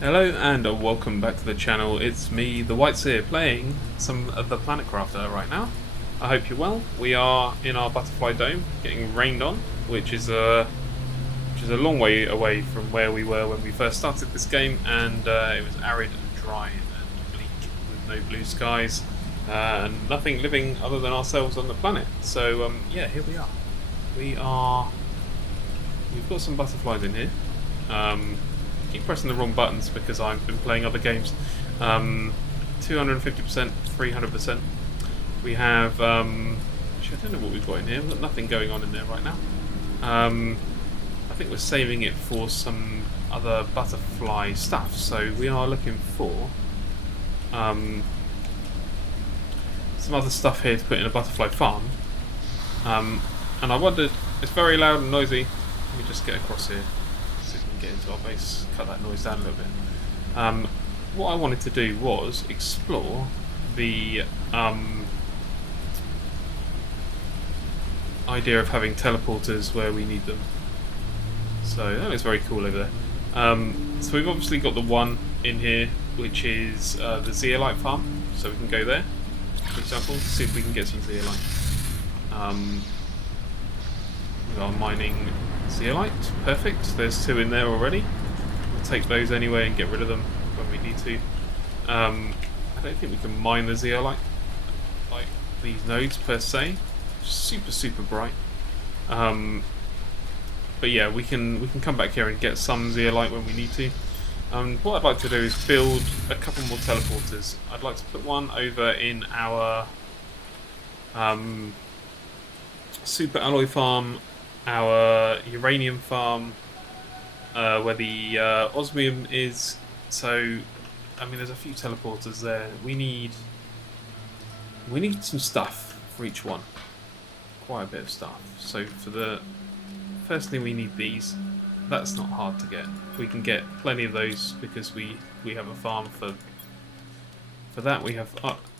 Hello and welcome back to the channel. It's me, the Whiteseer, playing some of the Planet Crafter right now. I hope you're well. We are in our butterfly dome, getting rained on, which is a long way away from where we were when we first started this game, and it was arid and dry and bleak with no blue skies and nothing living other than ourselves on the planet. So yeah, here we are. We've got some butterflies in here. Keep pressing the wrong buttons because I've been playing other games. 250%, 300%. We have, actually I don't know what we've got in here. We've got nothing going on in there right now. I think we're saving it for some other butterfly stuff. So we are looking for some other stuff here to put in a butterfly farm. And I wondered, it's very loud and noisy. Let me just get across here. Get into our base, cut that noise down a little bit. What I wanted to do was explore the idea of having teleporters where we need them. So that looks very cool over there. So we've obviously got the one in here, which is the zeolite farm. So we can go there, for example, to see if we can get some zeolite. We are mining zeolite, perfect. There's two in there already. We'll take those anyway and get rid of them when we need to. I don't think we can mine the zeolite like these nodes per se. Super bright. But yeah, we can come back here and get some zeolite when we need to. What I'd like to do is build a couple more teleporters. I'd like to put one over in our super alloy farm, our uranium farm, where the osmium is. So, I mean, there's a few teleporters there. We need some stuff for each one. Quite a bit of stuff. So for the first thing, we need these. That's not hard to get. We can get plenty of those because we have a farm for that. We have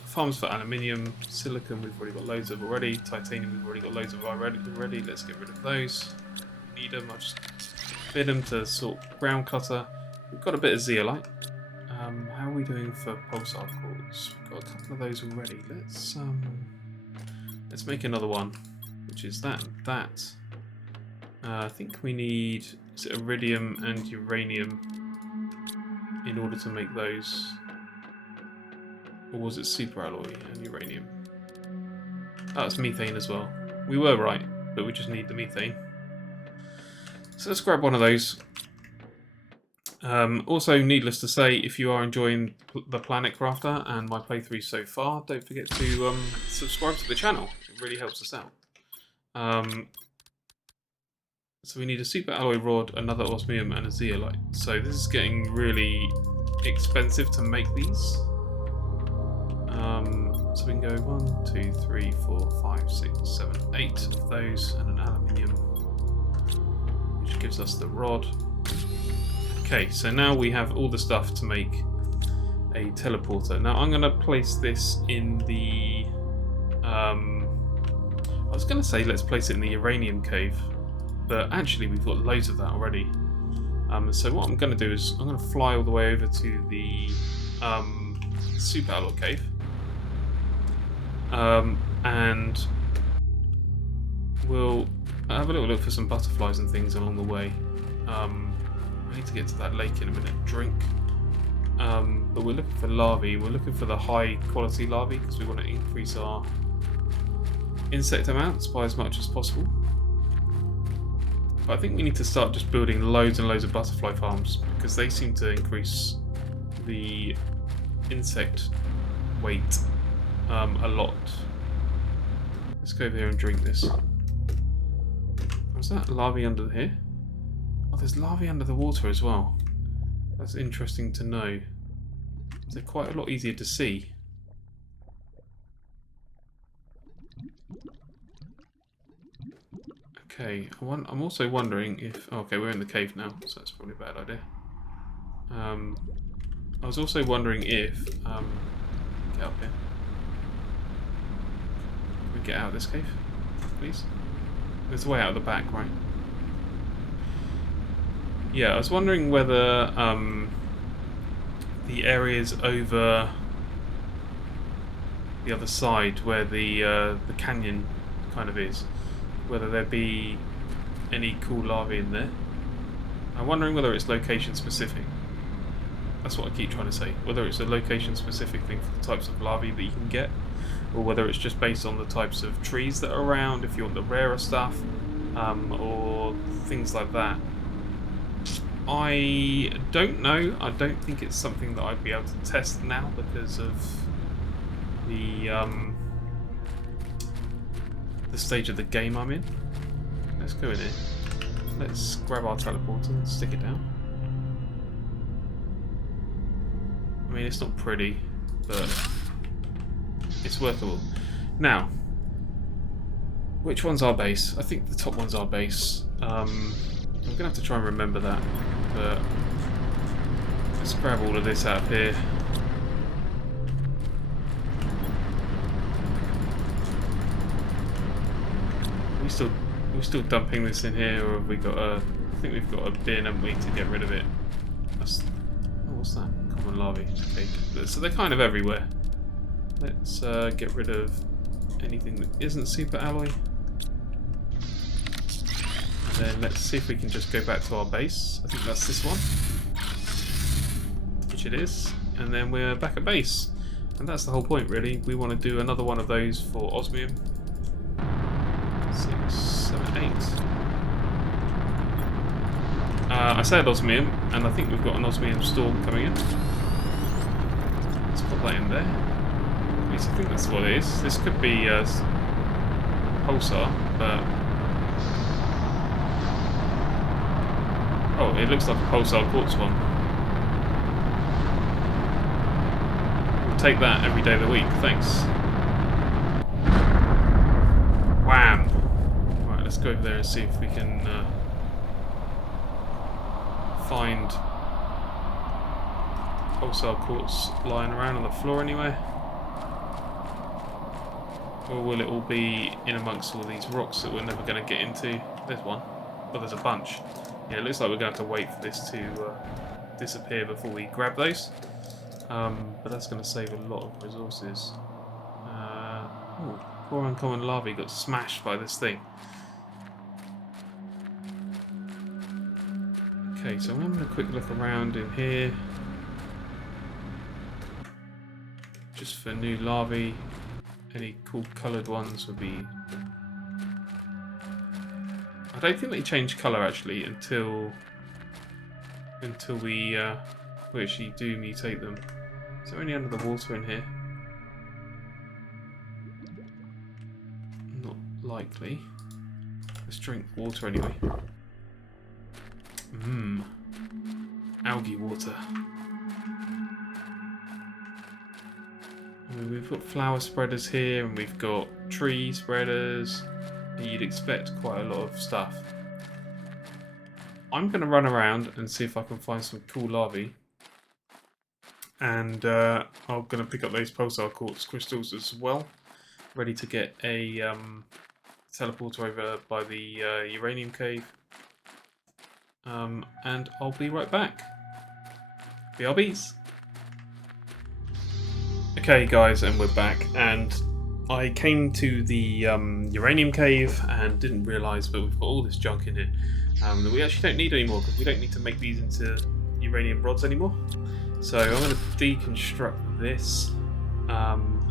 farms for aluminium, silicon we've already got loads of already, titanium we've already got loads of already. Let's get rid of those. Need them, I'll just fit them to sort ground clutter. We've got a bit of zeolite. How are we doing for pulsar cores? We've got a couple of those already. Let's make another one, which is that and that. I think we need iridium and uranium in order to make those. Or was it super alloy and uranium? Oh, it's methane as well. We were right, but we just need the methane. So let's grab one of those. Also, needless to say, if you are enjoying the Planet Crafter and my playthrough so far, don't forget to subscribe to the channel. It really helps us out. So we need a super alloy rod, another osmium, and a zeolite. So this is getting really expensive to make these. So we can go 1, 2, 3, 4, 5, 6, 7, 8 of those, and an aluminium, which gives us the rod. Okay, so now we have all the stuff to make a teleporter. Now I'm going to place this in the. I was going to say let's place it in the Uranium Cave, but actually we've got loads of that already. So what I'm going to do is I'm going to fly all the way over to the super alloy cave. And we'll have a little look for some butterflies and things along the way. I need to get to that lake in a minute, drink. But we're looking for larvae. We're looking for the high quality larvae because we want to increase our insect amounts by as much as possible. But I think we need to start just building loads and loads of butterfly farms because they seem to increase the insect weight a lot. Let's go over here and drink this. Was that larvae under here? Oh, there's larvae under the water as well. That's interesting to know. They're quite a lot easier to see. Okay, I'm also wondering if... Oh, okay, we're in the cave now, so that's probably a bad idea. I was also wondering if... get up here. Can we get out of this cave, please? There's a way out of the back, right? Yeah, I was wondering whether the areas over the other side where the canyon kind of is, whether there be any cool larvae in there. I'm wondering whether it's location specific. That's what I keep trying to say. Whether it's a location specific thing for the types of larvae that you can get, or whether it's just based on the types of trees that are around, if you want the rarer stuff, or things like that. I don't know. I don't think it's something that I'd be able to test now because of the stage of the game I'm in. Let's go in here. Let's grab our teleporter and stick it down. I mean, it's not pretty, but it's workable. Now, which one's our base? I think the top one's our base. I'm gonna have to try and remember that, but let's grab all of this out of here. We're still dumping this in here, or have we got a? I think we've got a bin, haven't we, to get rid of it? That's, oh, what's that? Common larvae. Okay, so they're kind of everywhere. Let's get rid of anything that isn't super alloy. And then let's see if we can just go back to our base. I think that's this one. Which it is. And then we're back at base. And that's the whole point, really. We want to do another one of those for osmium. 6, 7, 8. I said osmium, and I think we've got an osmium storm coming in. Let's put that in there. At least I think that's what it is. This could be pulsar, but oh, it looks like a pulsar quartz one. We'll take that every day of the week. Thanks. Wham! Right, let's go over there and see if we can find pulsar quartz lying around on the floor anywhere. Or will it all be in amongst all these rocks that we're never going to get into? There's one. Oh, there's a bunch. Yeah, it looks like we're going to have to wait for this to disappear before we grab those. But that's going to save a lot of resources. Oh, poor uncommon larvae got smashed by this thing. Okay, so I'm having a quick look around in here. Just for new larvae. Any cool coloured ones would be... I don't think they change colour actually until we actually do mutate them. Is there any under the water in here? Not likely. Let's drink water anyway. Algae water. I mean, we've got flower spreaders here, and we've got tree spreaders. And you'd expect quite a lot of stuff. I'm going to run around and see if I can find some cool larvae. And I'm going to pick up those pulsar quartz crystals as well. Ready to get a teleporter over by the Uranium Cave. And I'll be right back. BRBs. Okay guys, and we're back, and I came to the Uranium Cave and didn't realise, but we've got all this junk in here that we actually don't need anymore, because we don't need to make these into uranium rods anymore. So I'm going to deconstruct this. I'm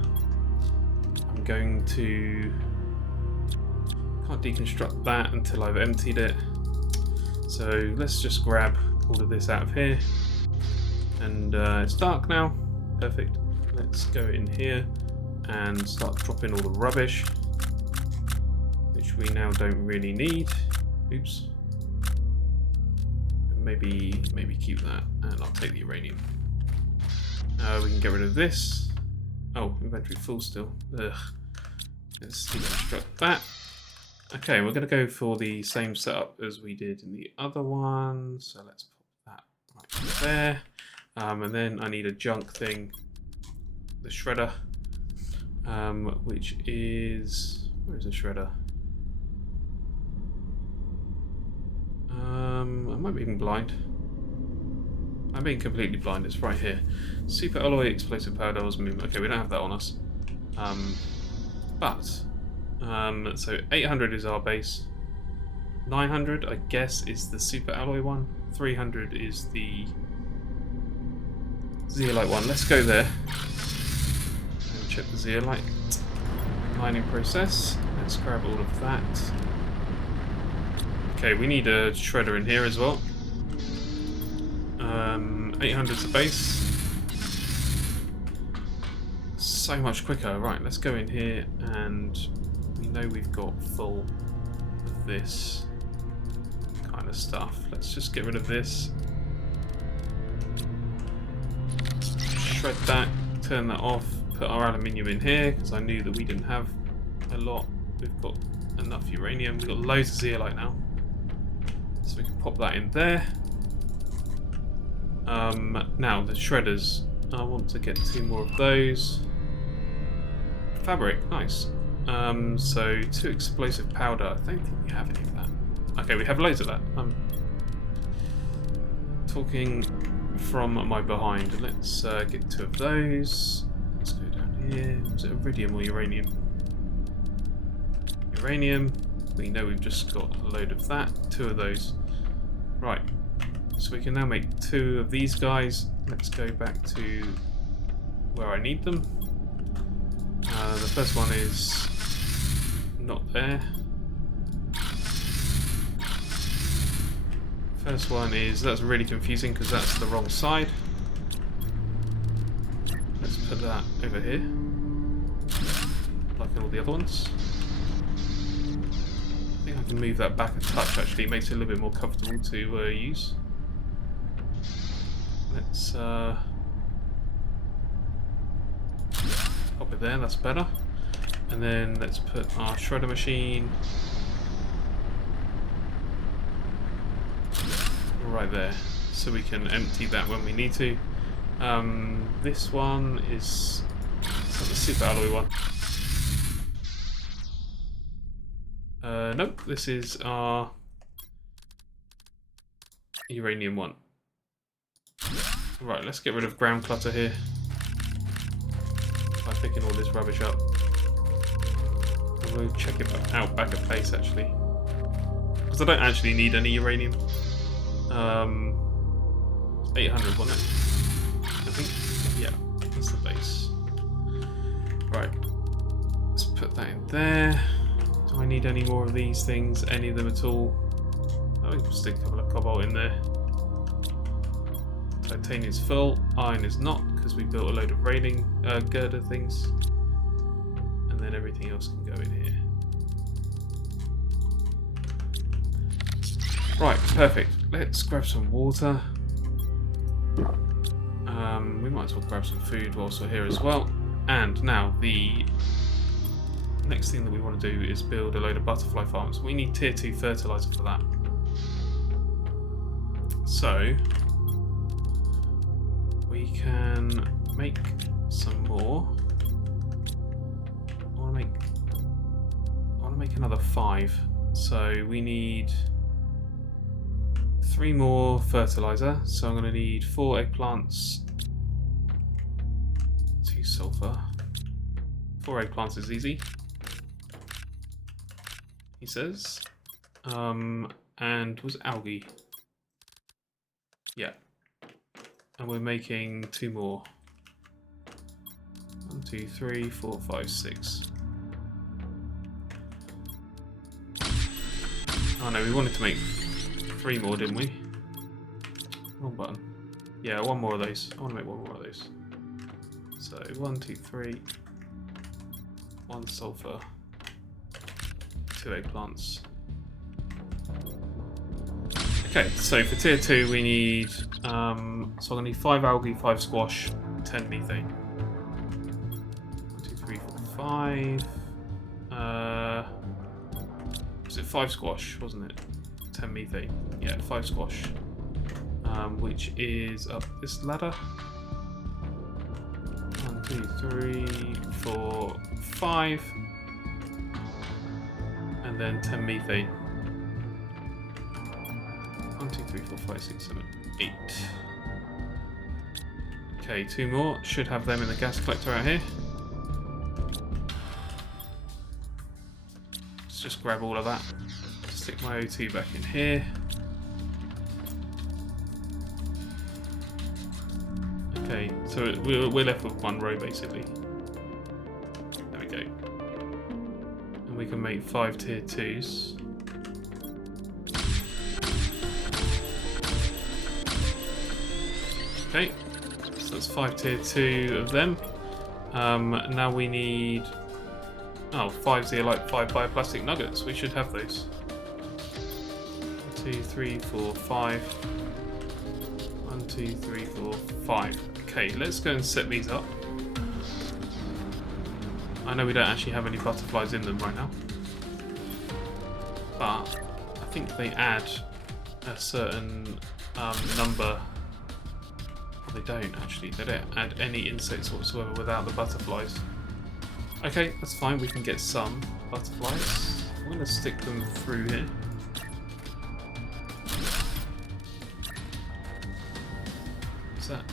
going to... can't deconstruct that until I've emptied it. So let's just grab all of this out of here. And it's dark now. Perfect. Let's go in here and start dropping all the rubbish, which we now don't really need. Oops. Maybe keep that, and I'll take the uranium. We can get rid of this. Oh, inventory full still. Ugh. Let's deconstruct that. Okay, we're going to go for the same setup as we did in the other one. So let's put that right there. And then I need a junk thing. The shredder, which is... where is the shredder? I might be even blind. I'm being completely blind. It's right here. Super alloy explosive powder osmium. Okay, we don't have that on us. So 800 is our base. 900, I guess, is the super alloy one. 300 is the zeolite one. Let's go there and check the zeolite mining process. Let's grab all of that. Okay, we need a shredder in here as well. 800's the base. So much quicker. Right, let's go in here, and we know we've got full of this kind of stuff. Let's just get rid of this. Shred that, turn that off, put our aluminium in here, because I knew that we didn't have a lot. We've got enough uranium. We've got loads of zeolite now. So we can pop that in there. Now, the shredders. I want to get 2 more of those. Fabric, nice. So 2 explosive powder. I don't think we have any of that. Okay, we have loads of that. I'm talking from my behind. Let's get 2 of those. Let's go down here. Was it iridium or uranium? Uranium. We know we've just got a load of that. 2 of those. Right. So we can now make 2 of these guys. Let's go back to where I need them. The first one is not there. First one is, that's really confusing because that's the wrong side. Let's put that over here, like all the other ones. I think I can move that back a touch actually, it makes it a little bit more comfortable to use. Let's pop it there, that's better. And then let's put our shredder machine right there, so we can empty that when we need to. This one is the super alloy one. Nope, this is our uranium one. Right, let's get rid of ground clutter here by picking all this rubbish up. And we'll check it out back at base actually, because I don't actually need any uranium. 800, wasn't it? I think, yeah, that's the base. Right, let's put that in there. Do I need any more of these things? Any of them at all? Oh, we can stick a couple of cobalt in there. Titanium's full, iron is not, because we built a load of railing girder things. And then everything else can go in here. Right, perfect. Let's grab some water. We might as well grab some food whilst we're here as well. And now the next thing that we want to do is build a load of butterfly farms. We need tier 2 fertilizer for that. So we can make some more. I want to make another 5. So we need 3 more fertilizer. So I'm going to need 4 eggplants, 2 sulfur. 4 eggplants is easy, he says. And was algae? Yeah. And we're making 2 more. 1, 2, 3, 4, 5, 6. Oh no, we wanted to make 3 more, didn't we? Wrong button. Yeah, 1 more of those. I want to make 1 more of those. So 1, 2, 3. 1 sulfur. 2 eggplants. Okay, so for tier 2 we need, so I'm going to need 5 algae, 5 squash, 10 methane. 1, 2, 3, 4, 5. Was it 5 squash, wasn't it? 10 methane. Yeah, 5 squash. Which is up this ladder. 1, 2, 3, 4, 5. And then 10 methane. 1, 2, 3, 4, 5, 6, 7, 8. Okay, 2 more. Should have them in the gas collector out here. Let's just grab all of that. Stick my O2 back in here. Okay, so we're left with 1 row basically. There we go. And we can make 5 tier 2s. Okay, so that's 5 tier 2 of them. Now we need 5 zeolite, 5 bioplastic nuggets. We should have those. 1, 2, 3, 4, 5. 1, 2, 3, 4, 5. Okay, let's go and set these up. I know we don't actually have any butterflies in them right now, but I think they add a certain number. Well, they don't actually. They don't add any insects whatsoever without the butterflies. Okay, that's fine. We can get some butterflies. I'm going to stick them through here. What's that?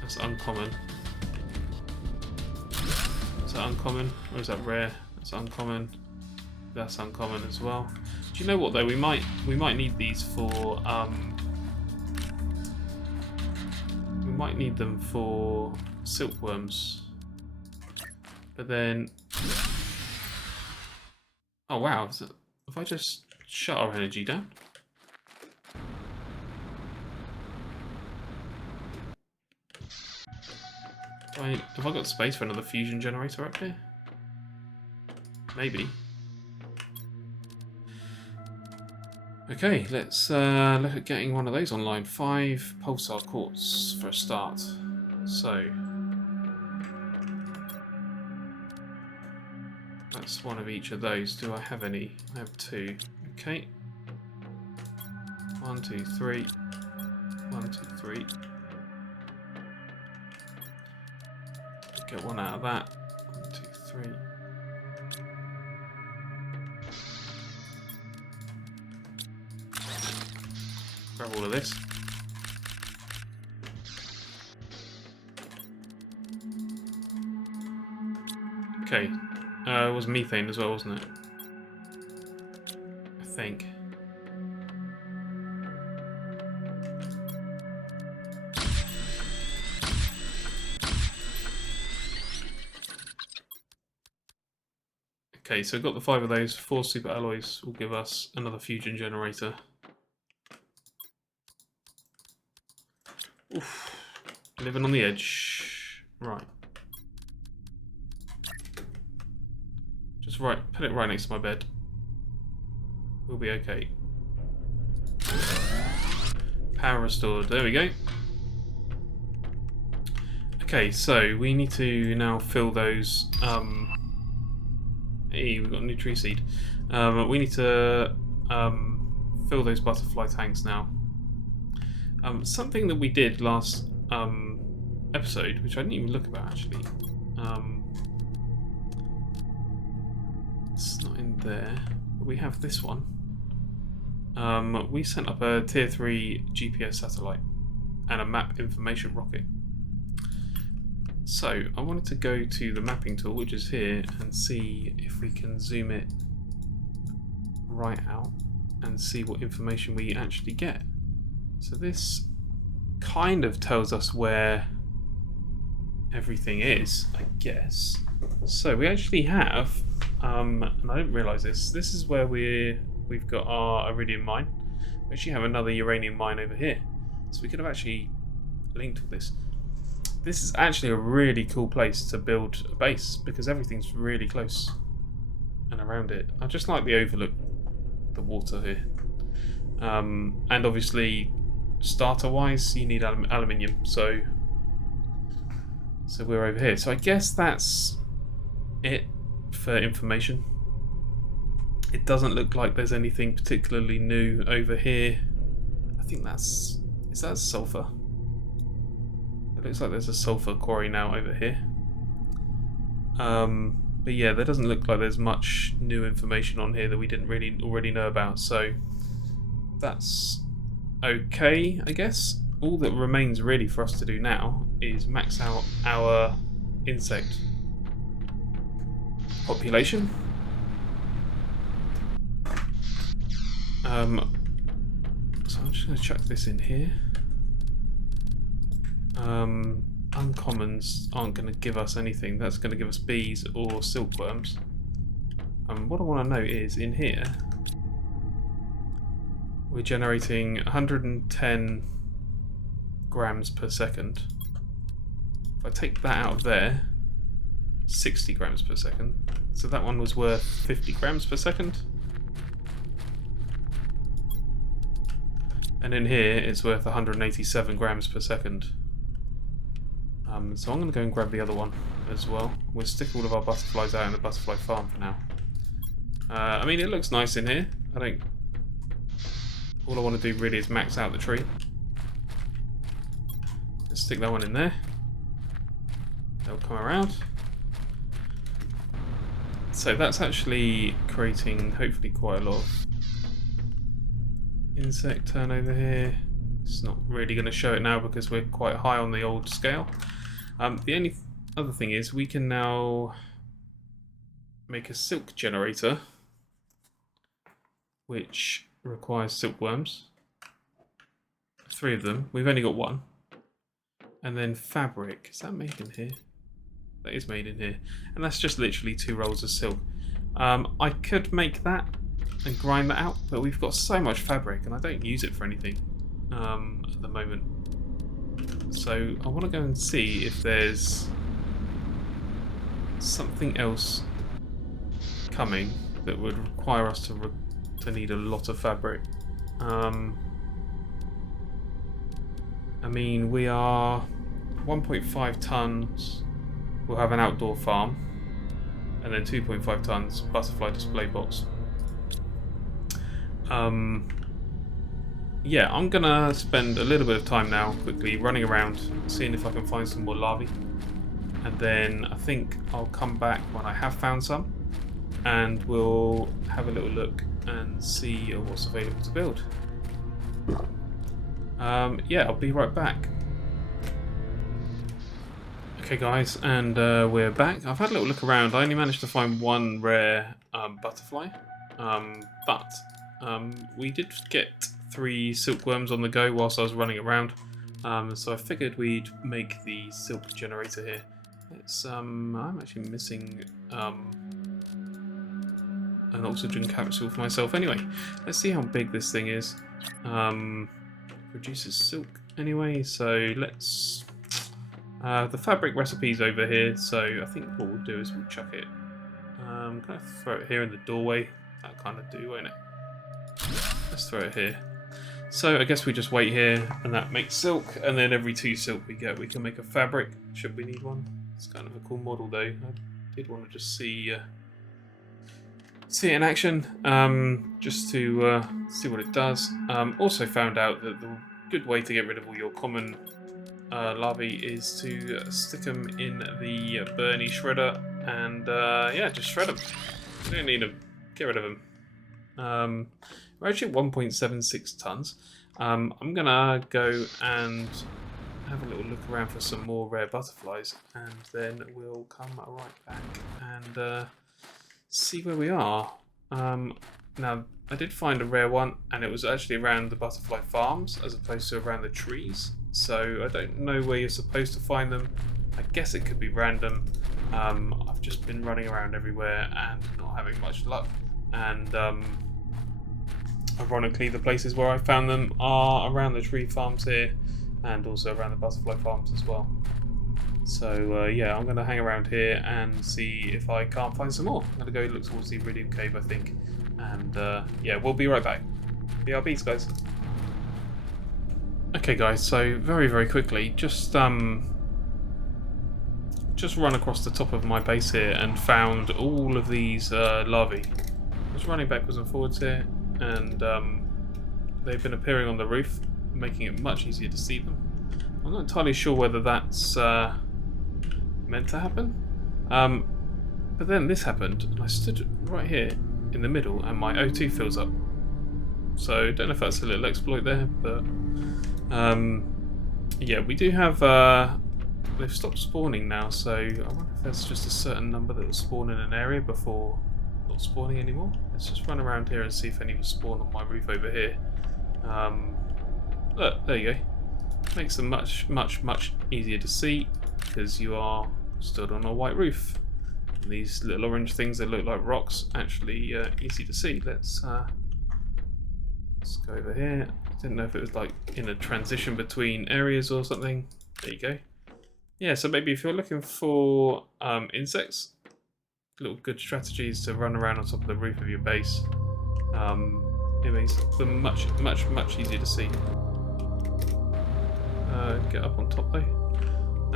That's uncommon. Is that uncommon? Or is that rare? That's uncommon. That's uncommon as well. Do you know what though? We might need these for we might need them for silkworms. But then, oh wow! If I just shut our energy down. Have I got space for another fusion generator up here? Maybe. Okay, let's look at getting one of those online. 5 pulsar quartz for a start. So that's one of each of those. Do I have any? I have 2. Okay. 1, 2, 3. 1, 2, 3. Get one out of that. 1, 2, 3. Grab all of this. Okay. It was methane as well, wasn't it? I think. Okay, so we've got the 5 of those. 4 super alloys will give us another fusion generator. Oof. Living on the edge. Right. Just put it right next to my bed. We'll be okay. Power restored. There we go. Okay, so we need to now fill those. Hey, we've got a new tree seed. We need to fill those butterfly tanks now. Something that we did last episode, which I didn't even look about actually. It's not in there, but we have this one. We sent up a tier 3 GPS satellite and a map information rocket. So I wanted to go to the mapping tool, which is here, and see if we can zoom it right out and see what information we actually get. So this kind of tells us where everything is, I guess. So we actually have, and I didn't realise this, this is where we've got our iridium mine. We actually have another uranium mine over here. So we could have actually linked all this. This is actually a really cool place to build a base because everything's really close and around it. I just like the overlook, the water here. And obviously, starter-wise, you need aluminium, so we're over here. So I guess that's it for information. It doesn't look like there's anything particularly new over here. I think is that sulfur? It looks like there's a sulfur quarry now over here. But yeah, there doesn't look like there's much new information on here that we didn't really already know about, so that's okay, I guess. all that remains really for us to do now is max out our insect population. So I'm just going to chuck this in here. Uncommons aren't going to give us anything. That's going to give us bees or silkworms. What I want to know is, in here, we're generating 110 grams per second. If I take that out of there, 60 grams per second. So that one was worth 50 grams per second. And in here, it's worth 187 grams per second. So I'm going to go and grab the other one as well. We'll stick all of our butterflies out in the butterfly farm for now. I mean, it looks nice in here. All I want to do really is max out the tree. Let's stick that one in there. They'll come around. So that's actually creating, hopefully, quite a lot of insect turnover here. It's not really going to show it now because we're quite high on the old scale. The only other thing is we can now make a silk generator, which requires silkworms. 3 of them. We've only got 1. And then fabric. Is that made in here? That is made in here. And that's just literally 2 rolls of silk. I could make that and grind that out, but we've got so much fabric and I don't use it for anything at the moment. So I want to go and see if there's something else coming that would require us to need a lot of fabric. I mean, we are 1.5 tons. We'll have an outdoor farm, and then 2.5 tons butterfly display box. Yeah, I'm gonna spend a little bit of time now quickly running around, seeing if I can find some more larvae. And then I think I'll come back when I have found some, and we'll have a little look and see what's available to build. Yeah, I'll be right back. Okay guys, and we're back. I've had a little look around. I only managed to find 1 rare butterfly, but we did get 3 silkworms on the go whilst I was running around, so I figured we'd make the silk generator here. It's I'm actually missing an oxygen capsule for myself. Anyway, let's see how big this thing is. Produces silk anyway, so let's the fabric recipe's over here, so I think what we'll do is we'll chuck it kind of throw it here in the doorway. That'll kind of do, won't it? Let's throw it here. So I guess we just wait here, and that makes silk, and then every 2 silk we get, we can make a fabric, should we need one. It's kind of a cool model though. I did want to just see it in action, just to see what it does. Also found out that the good way to get rid of all your common larvae is to stick them in the Bernie shredder, and yeah, just shred them. You don't need them. Get rid of them. We're actually at 1.76 tons. I'm gonna go and have a little look around for some more rare butterflies, and then we'll come right back and see where we are. Now, I did find a rare one, and it was actually around the butterfly farms as opposed to around the trees. So I don't know where you're supposed to find them. I guess it could be random. I've just been running around everywhere and not having much luck. And ironically, the places where I found them are around the tree farms here, and also around the butterfly farms as well. So yeah, I'm going to hang around here and see if I can't find some more. I'm going to go look towards the Uranium Cave, I think. And yeah, we'll be right back. BRBs, guys. Okay, guys, so very quickly, just run across the top of my base here and found all of these larvae. Just running backwards and forwards here, and they've been appearing on the roof, making it much easier to see them. I'm not entirely sure whether that's meant to happen, but then this happened, and I stood right here in the middle, and my O2 fills up. So don't know if that's a little exploit there, but Yeah, we do have. They've stopped spawning now, so I wonder if there's just a certain number that will spawn in an area before not spawning anymore. Let's just run around here and see if any will spawn on my roof over here. Look, there you go. Makes them much easier to see because you are stood on a white roof. And these little orange things that look like rocks actually easy to see. Let's go over here. Didn't know if it was like in a transition between areas or something. There you go. Yeah, so maybe if you're looking for insects, little good strategies to run around on top of the roof of your base. It makes them much easier to see. Get up on top though.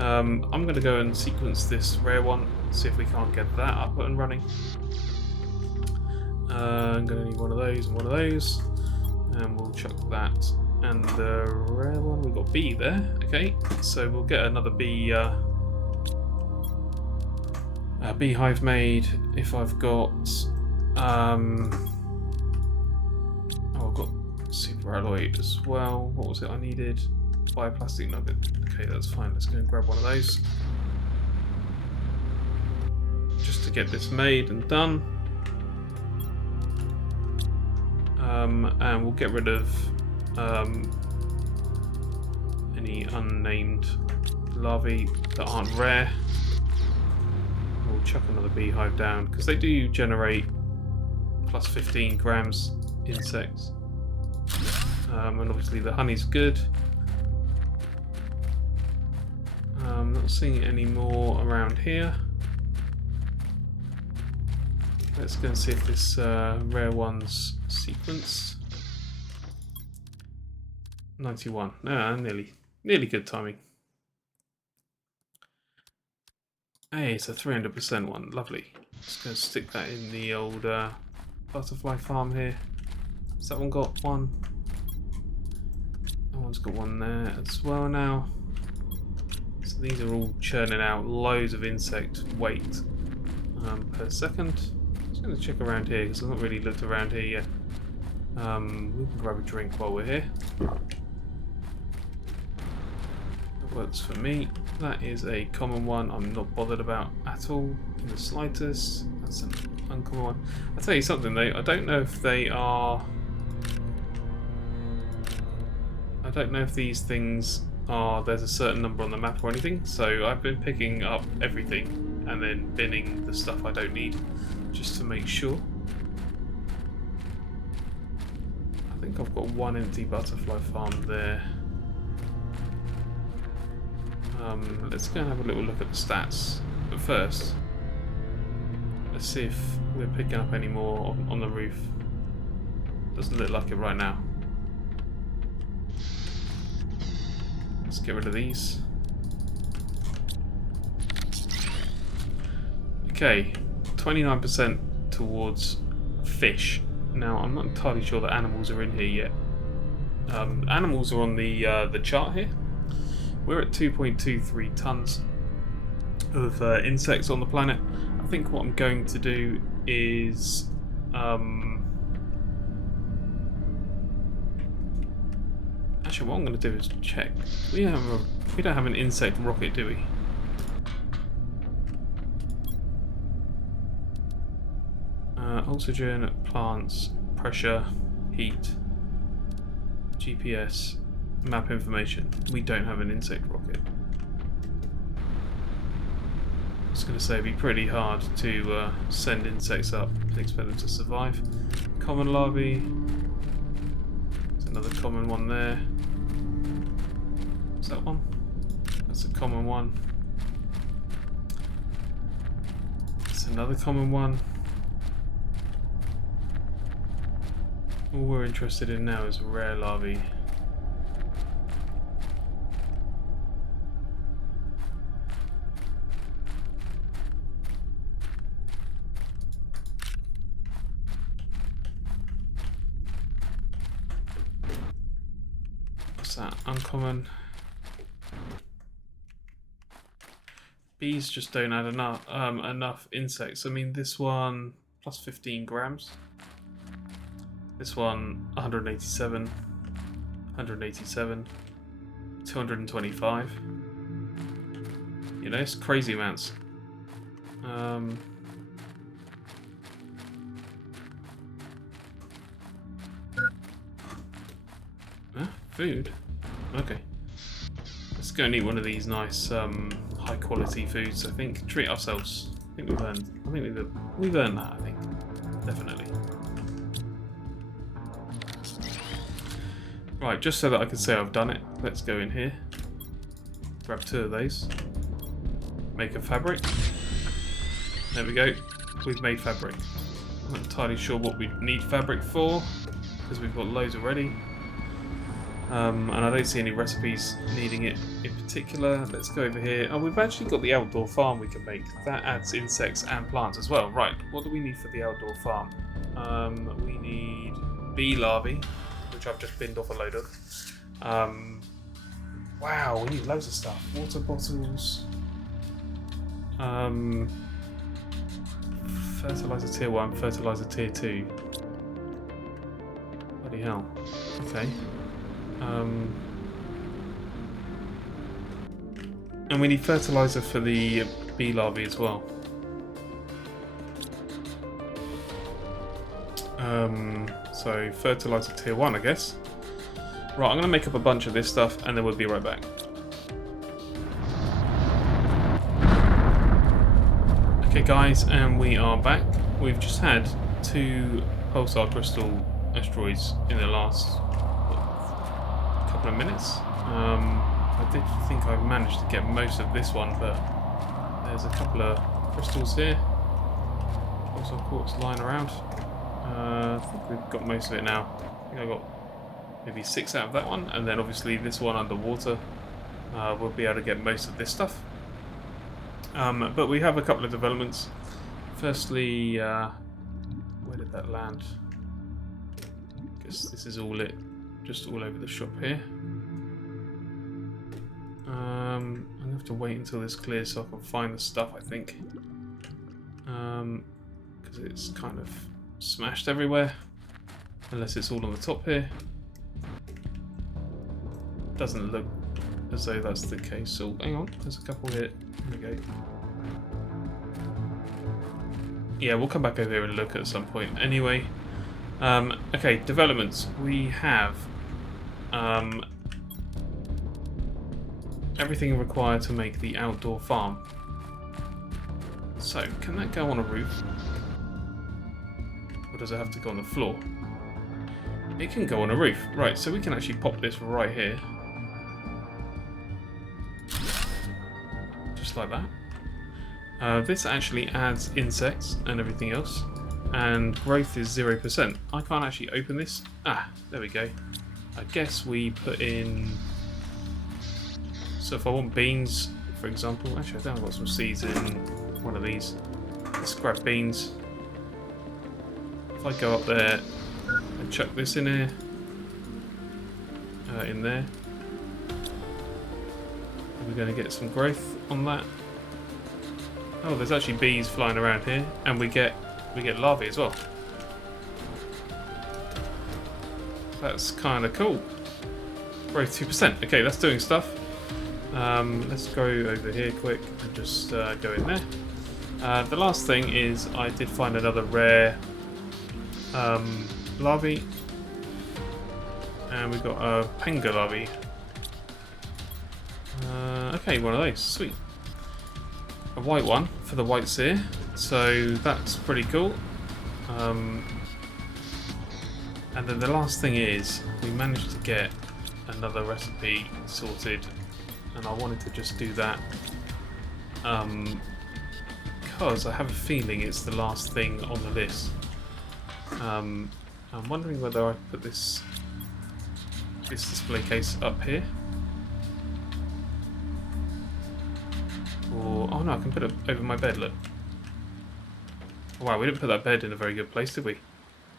I'm going to go and sequence this rare one, see if we can't get that up and running. I'm going to need one of those and one of those, and we'll chuck that. And the rare one, we've got bee there. Okay, so we'll get another bee beehive made if I've got. Oh, I've got super alloy as well. What was it I needed? Bioplastic nugget. Okay, that's fine. Let's go and grab one of those. Just to get this made and done. And we'll get rid of any unnamed larvae that aren't rare. We'll chuck another beehive down because they do generate plus 15 grams insects. And obviously the honey's good. Not seeing any more around here. Let's go and see if this rare one's sequenced. 91. No, nearly good timing. Hey, it's a 300% one. Lovely. Just going to stick that in the old butterfly farm here. Has that one got one? That one's got one there as well now. So these are all churning out loads of insect weight per second. Just going to check around here because I've not really looked around here yet. We can grab a drink while we're here. That works for me. That is a common one I'm not bothered about at all in the slightest. That's an uncommon one. I'll tell you something though, I don't know if they are... I don't know if these things are... There's a certain number on the map or anything, so I've been picking up everything and then binning the stuff I don't need just to make sure. I think I've got one empty butterfly farm there. Let's go and have a little look at the stats. But first, let's see if we're picking up any more on the roof. Doesn't look like it right now. Let's get rid of these. Okay, 29% towards fish. Now, I'm not entirely sure that animals are in here yet. Animals are on the chart here. We're at 2.23 tons of insects on the planet. I think what I'm going to do is actually what I'm going to do is check. We don't have an insect rocket, do we? Oxygen, plants, pressure, heat, GPS, map information. We don't have an insect rocket. I was going to say it'd be pretty hard to send insects up and expect them to survive. Common larvae. There's another common one there. Is that one? That's a common one. That's another common one. All we're interested in now is rare larvae. What's that? Uncommon. Bees just don't add enough insects. I mean, this one plus 15 grams. This one 187, 187. 225. You know, it's crazy amounts. Food? Okay. Let's go and eat one of these nice high quality foods. I think treat ourselves. I think we've earned that. I think definitely. Right, just so that I can say I've done it. Let's go in here. Grab 2 of those. Make a fabric. There we go. We've made fabric. I'm not entirely sure what we need fabric for because we've got loads already. And I don't see any recipes needing it in particular. Let's go over here. Oh, we've actually got the outdoor farm we can make. That adds insects and plants as well. Right, what do we need for the outdoor farm? We need bee larvae, which I've just binned off a load of. Wow, we need loads of stuff. Water bottles. Fertilizer tier 1, fertilizer tier 2. Bloody hell. Okay. And we need fertilizer for the bee larvae as well. So fertilizer tier 1, I guess. Right, I'm going to make up a bunch of this stuff and then we'll be right back. Okay guys, and we are back. We've just had 2 pulsar crystal asteroids in the last couple of minutes. I did think I managed to get most of this one, but there's a couple of crystals here. Pulsar quartz lying around. I think we've got most of it now. I think I got maybe 6 out of that one, and then obviously this one underwater. We'll be able to get most of this stuff. But we have a couple of developments. Firstly, where did that land? I guess this is all it, just all over the shop here. I'm going to have to wait until this clears so I can find the stuff, I think. Because it's kind of smashed everywhere. Unless it's all on the top here. Doesn't look as though that's the case. So hang on, there's a couple here. There we go. Yeah, we'll come back over here and look at some point. Anyway, okay, developments. We have everything required to make the outdoor farm. So, can that go on a roof? Or does it have to go on the floor? It can go on a roof. Right, so we can actually pop this right here. Just like that. This actually adds insects and everything else. And growth is 0%. I can't actually open this. Ah, there we go. I guess we put in... So if I want beans, for example... Actually, I think I've got some seeds in one of these. Let's grab beans. If I go up there and chuck this in here... in there... We're going to get some growth on that. Oh, there's actually bees flying around here. And we get larvae as well. That's kind of cool. Growth 2%. Okay, that's doing stuff. Let's go over here quick and just go in there. The last thing is I did find another rare larvae. And we've got a penga larvae. Okay, one of those. Sweet. A white one for the Whiteseer. So that's pretty cool. And then the last thing is we managed to get another recipe sorted, and I wanted to just do that because I have a feeling it's the last thing on the list. I'm wondering whether I put this display case up here, or oh no, I can put it over my bed. Look. Wow, we didn't put that bed in a very good place, did we?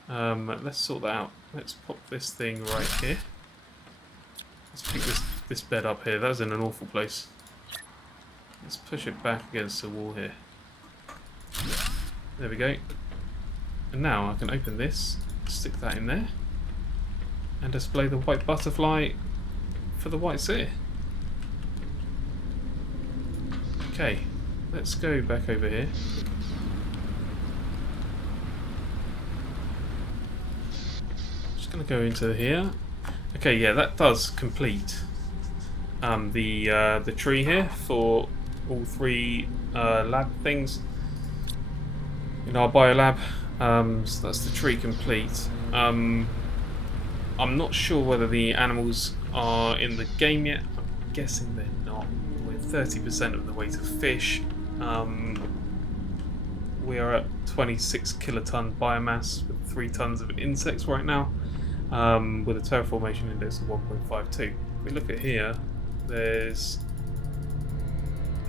Let's sort that out. Let's pop this thing right here. Let's pick this bed up here. That was in an awful place. Let's push it back against the wall here. There we go. And now I can open this, stick that in there, and display the white butterfly for the Whiteseer. Okay, let's go back over here. Just going to go into here. Okay, yeah, that does complete the tree here for all three lab things in our biolab. So that's the tree complete. I'm not sure whether the animals are in the game yet. I'm guessing they're not. We're 30% of the way to fish. We are at 26 kiloton biomass with 3 tons of insects right now, with a terraformation index of 1.52. If we look at here, there's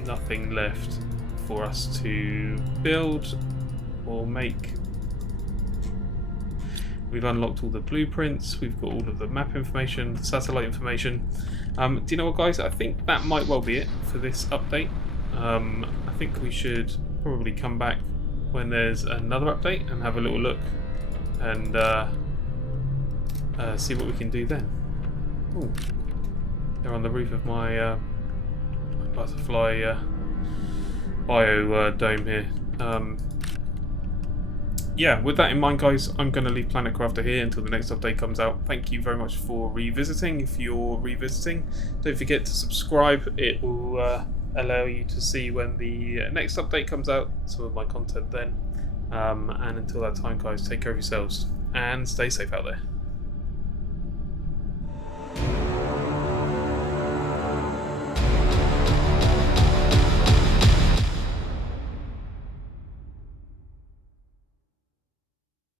nothing left for us to build or make. We've unlocked all the blueprints, we've got all of the map information, the satellite information. Do you know what, guys? I think that might well be it for this update. I think we should probably come back when there's another update and have a little look and see what we can do then. Ooh. They're on the roof of my, my butterfly bio dome here. Yeah, with that in mind, guys, I'm going to leave Planet Crafter here until the next update comes out. Thank you very much for revisiting. If you're revisiting, don't forget to subscribe. It will allow you to see when the next update comes out, some of my content then. And until that time, guys, take care of yourselves and stay safe out there.